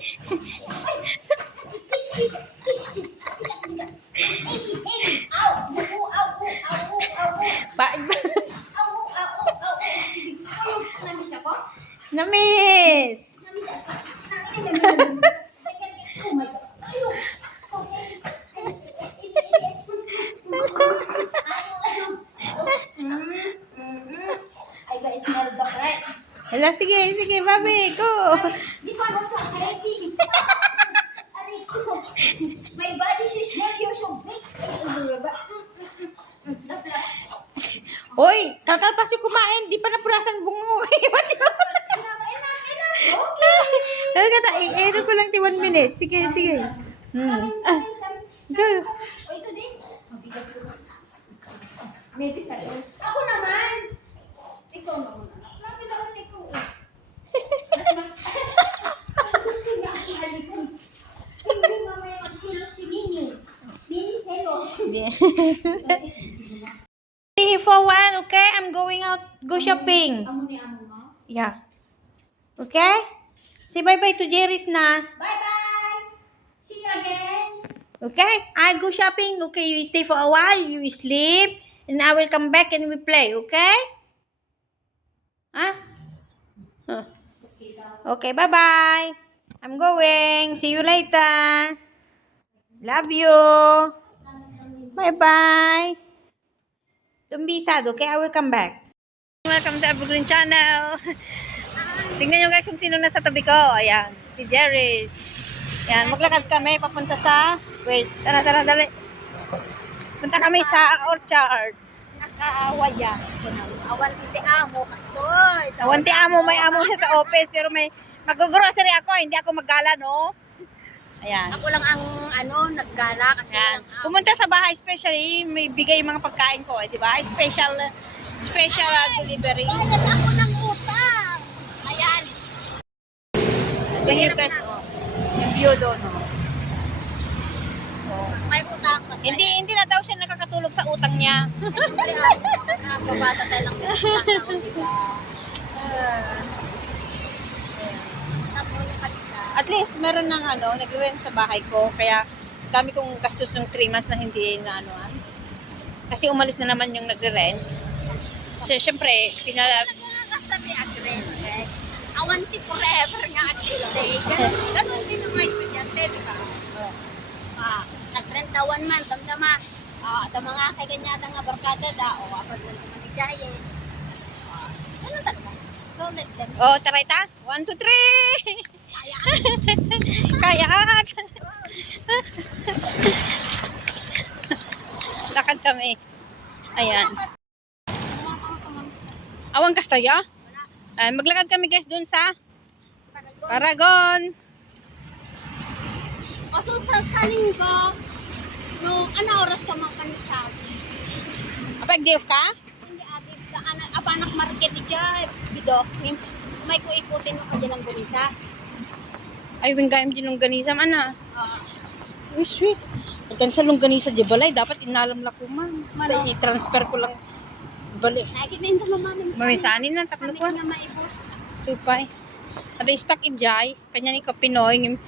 Fish, fish, fish, fish. Hey, ow, ow, ow, ow, ow, Bakit ba? ow, ow, ow. Sige, namiss ako? Namiss! Namiss ako. Oh my God. Ayaw. Okay. I got smell the bread. Hala, sige, sige, babi, go! This one also heavy. Aray ko. My body should smell you so big. The flap. Hoy, kakalpas yung kumain, di pa napurasan bungo. Okay. Kata, i-ano ko lang 1 minute. Sige, sige. Ah, go. O, ito din. Mabigat ko. Maybe sa iyo. Ako naman. Ikaw naman. Bakit ako ikaw? Gusto niya ako halikan. Hindi mamaya magsilos si Minnie. Minnie selos. See you for one, okay? I'm going out, go shopping. Amo ni amo mo. Yeah. Okay? Say bye-bye to Jerry's na. Bye-bye. See you again. Okay? I go shopping. Okay, you stay for a while, you sleep, and I will come back and we play, okay? Huh? Huh. Okay daw. Okay, bye-bye. I'm going. See you later. Love you. Bye-bye. Don't be sad, okay? I will come back. Welcome to Evergreen Channel. Tingnan nyo guys kung sino nasa tabi ko. Ayan, si Jerry's. Ayan, maglakad kami papunta sa... Wait, tara, dali. Punta kami sa orchard. Nakaawayan. Awan ti amo kastoy. Awanti amo, may amo siya sa office, pero may mag-grocery ako, hindi ako maggala, no? Ayan. Ako lang ang naggala kasi Ayan. lang ako. Pumunta sa bahay, especially, may bigay yung mga pagkain ko, di ba? Special delivery. Bayad ako ng utang. Ayan. Ganyan guys, oh. Yung view doon, oh. May utang pa. Hindi na daw siya nakakatulog sa utang niya. Babata tayo lang din sa tao, di ba? Tapos yung kasta. At least, meron ng nag-rent sa bahay ko. Kaya, dami kong gastos ng 3 months na hindi na Kasi umalis na naman yung nagre-rent. So, syempre, Kasta may agreement, guys. Awanti forever nga at this day. Ganun din ang mga estudyante, di ba? Nag-rent na 1 month, damdama. Dama nga kay kanyata nga barkada da, o apartment naman ni Jaye. Ganun talaga. So, let them. oh, taray ta. 1, 2, 3! Kaya. Kayak! Lakad kami. Ayan. Awang Kastaya? Ay, maglakad kami guys dun sa Paragon. O so, sa linggo, no, ano oras ka mag-charge? Apag diyo ka? Hindi ate, apanak market dyan, bidok. May kuikutin mo ka dyan ang gumisa. Ay, wingayam din ng ganisa man Uy, sweet. Pagkan sa longganisa di balay, dapat inalam la ko man. I-transfer ko lang bali. Nakikita yung mamamin sa Mamisanin na, takno ko. nga maibos. Supay. Ada istak ijay, kanya ni ka Pinoy,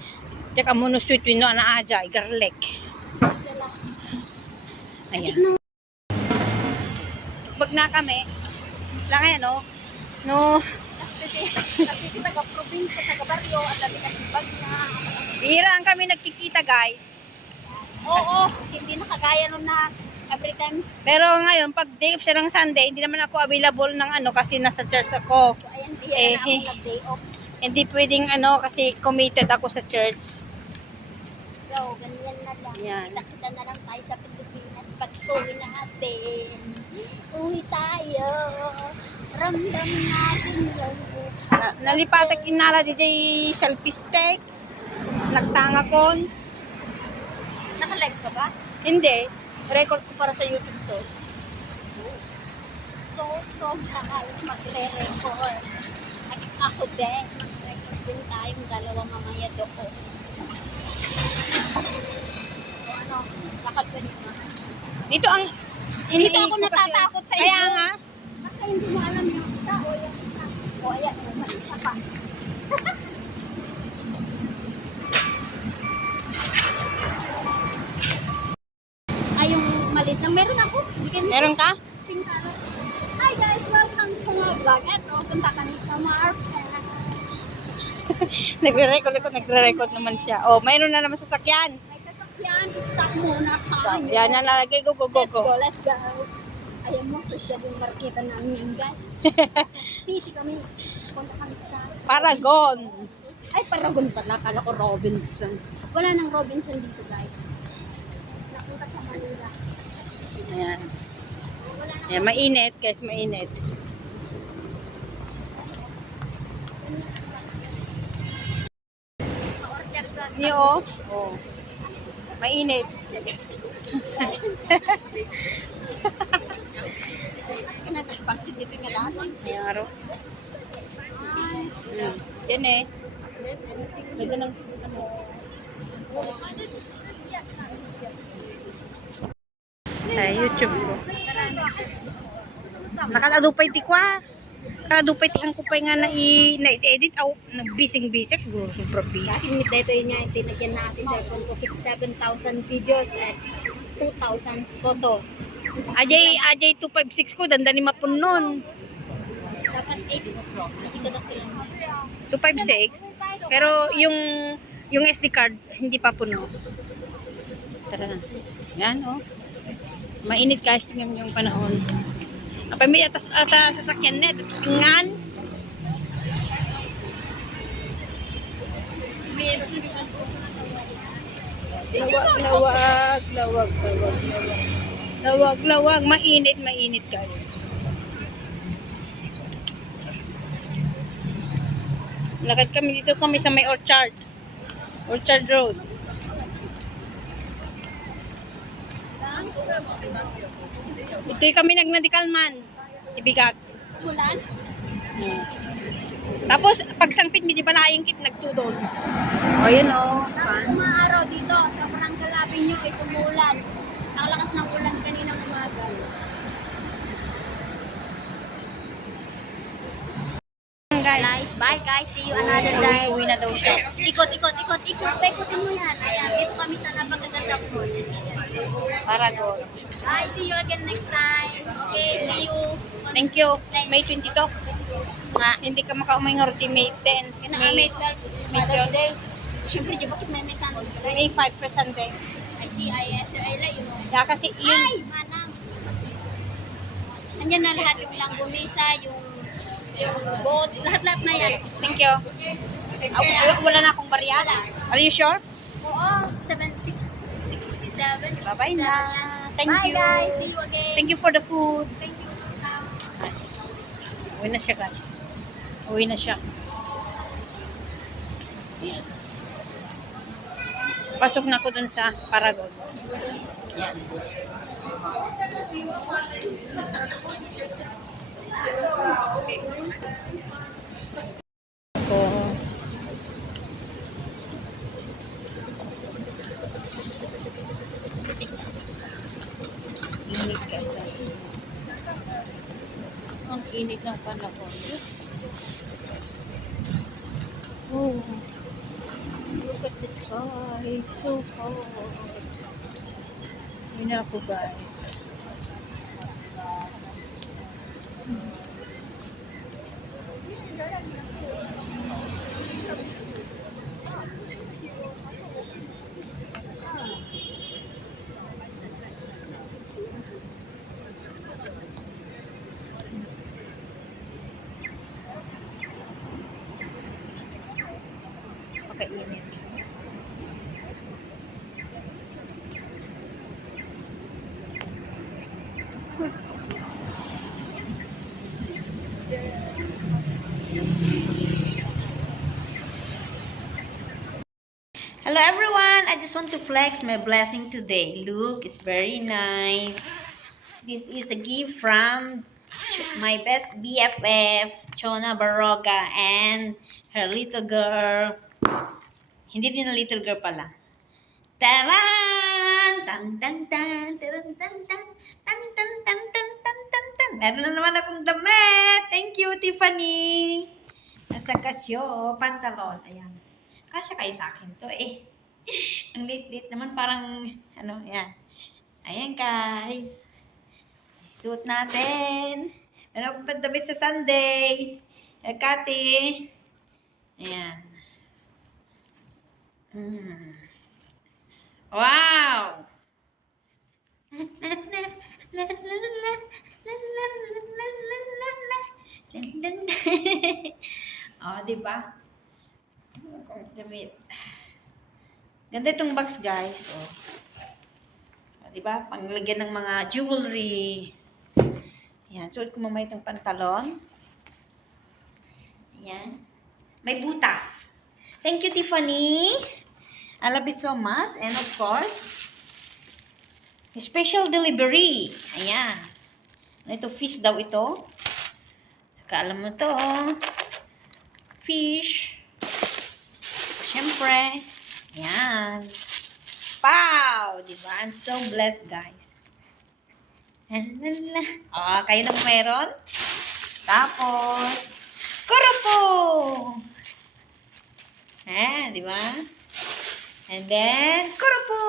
jak amuno sweet wino ana ajay, garlic. Ayan. Bag na kami. Lang ayan, no. Kasi taga-probinsya, taga-baryo, at dami kasi bag na. Bihiraan kami nagkikita, guys. Oo, hindi na kagaya nun na every time. Pero ngayon, pag day off siya ng Sunday, hindi naman ako available ng kasi nasa church ako. So, ayan, bihira na ako Eh, nag-day off. Hindi pwedeng kasi committed ako sa church. So, ganyan na lang. Yan. Kita-kita na lang tayo sa Pilipinas pag uwi natin. Uwi tayo. Ramdam natin yung Nalipatak inala di selfie stick. Nagtanga kon. Naka-live ka ba? Hindi. Record ko para sa YouTube to. So, halos magre-record. At ako din, mag-record din tayong dalawa mamaya doon. O ano, lakad ka dito. Dito ang Dito ako natatakot sa Kaya inyo. nga. Kasi hindi mo alam yung isa o yung isa. O ayan, yung isa pa. meron ako. Meron ka? Hi guys, welcome to my vlog. Eto, punta kami sa Marquez. Nagre-record naman siya. Oh, mayroon na naman sasakyan. May sasakyan, stop muna tayo. Yan na nalagay. Go. Let's go. Ayan mo, social yung marketa namin yan guys. City kami. Punta kami sa... Paragon. Ay, Paragon pala. Kala ko Robinson. Wala nang Robinson dito guys. Napunta sa Manila. Ayan. Wala nang Ayan, mainit guys, mainit. order sa... Niyo, oh. Mainit. Kinatagpansin dito nga dahon. Ayan, aro. Yan eh. May ganang sa YouTube ko. Nakaladupay ti kwa. Nakaladupay ti ang kupay nga na-edit. Bising-bisik. Sobrang busy. Kasi dito yun nga, tinagyan na natin sa phone ko. 7,000 videos at 2,000 photo. Ajay 256 ko. Danda ni mapun nun. Dapat 8. Hindi ka dapat lang. 256. Pero yung SD card, hindi pa puno. Tara na. Yan, oh. Mainit guys, tingnan yung panahon. Apa may atas sasakyan na, tingnan. Lawag. Mainit guys. Lakad kami dito sa may Orchard Road. Ito'y kami nagnadikal man. Ibigat. Mulan? Tapos, pagsangpit, medyo balayang kit, nagtudol. O, yun o. Tapos mga araw dito, sa Barangay Avenue ay sumulan. Ang lakas ng ulan kaninang umaga. Guys, bye guys. See you another day. Uwi na daw siya. Ikot. Paikutin mo yan. Ayan, dito kami sa napakaganda po. Paragon. Bye, see you again next time. Okay, see you. Thank you. May 22. Nga, hindi ka makaumay nga roti May 10. May 12. Mother's Day. Siyempre, di bakit may sandal? May 5% day. I see, I let you know. Yeah, kasi yun. Ay, manang. Andyan na lahat yung langgumisa, yung boat, lahat-lahat na yan. Thank you. Wala na akong bariyala. Are you sure? Oo, 7,667. Bye-bye na. Thank Bye you. guys, see you again. Thank you for the food. Thank you. Uwi na siya guys. Uwi na siya. Yan. Pasok na ako dun sa Paragon. Yan. Oo. Init guys. Ang init ng panahon. Oh. Look at the sky. So cold. Yun na ako guys. Pakainit. Hello everyone! I just want to flex my blessing today. Look, it's very nice. This is a gift from my best BFF, Chona Baroga, and her little girl. Hindi din na little girl pala. Taran! Tan tan tan! Taran tan tan! Tan tan tan tan tan tan tan! Meron na naman akong damit! Thank you, Tiffany! Nasa Casio, pantalon. Ayan. Kasya kayo sa akin to eh. Ang lit-lit naman, parang, ano, yan. Ayan, guys. Suot natin. Meron pa damit sa Sunday. Kati. Ayan. Mm. Wow! Oh, di ba? Damit. Ganda itong box, guys. Oh. Oh, di ba? Panglagyan ng mga jewelry. Ayan. Suot ko mamaya itong pantalon. Ayan. May butas. Thank you, Tiffany. I love it so much. And of course, special delivery. Ayan. Ito, fish daw ito. Saka alam mo to, fish. Siyempre. Ayan. Pow! Diba? I'm so blessed, guys. Ah, kayo nang meron? Tapos, kurupo! Di ba? And then, kurupo!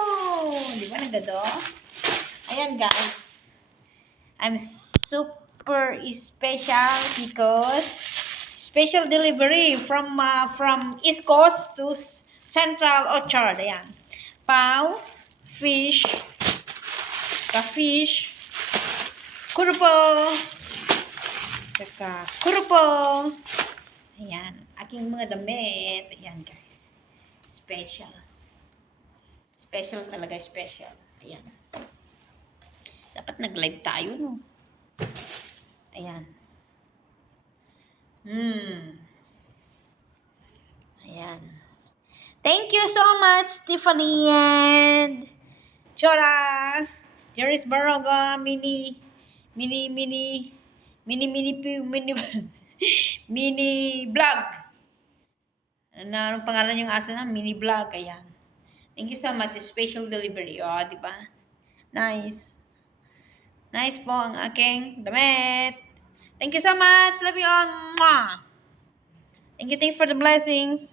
Di ba nagdado? Ayan, guys. I'm super special because special delivery from East Coast to Central Orchard. Ayan. Pau, fish, ka-fish, kurupo, saka kurupo. Ayan. Aking mga damit. Ayan, guys. Special. Special talaga, special. Ayan. Dapat nag-live tayo, no? Ayan. Ayan. Thank you so much, Tiffany and Chora. Jerry's Baroga, mini, mini vlog. Anong pangalan yung aso na? Mini vlog. Ayan. Thank you so much. Special delivery. O, di ba? Nice. Nice po ang aking damit. Thank you so much. Love you all. Mwah. Thank you for the blessings.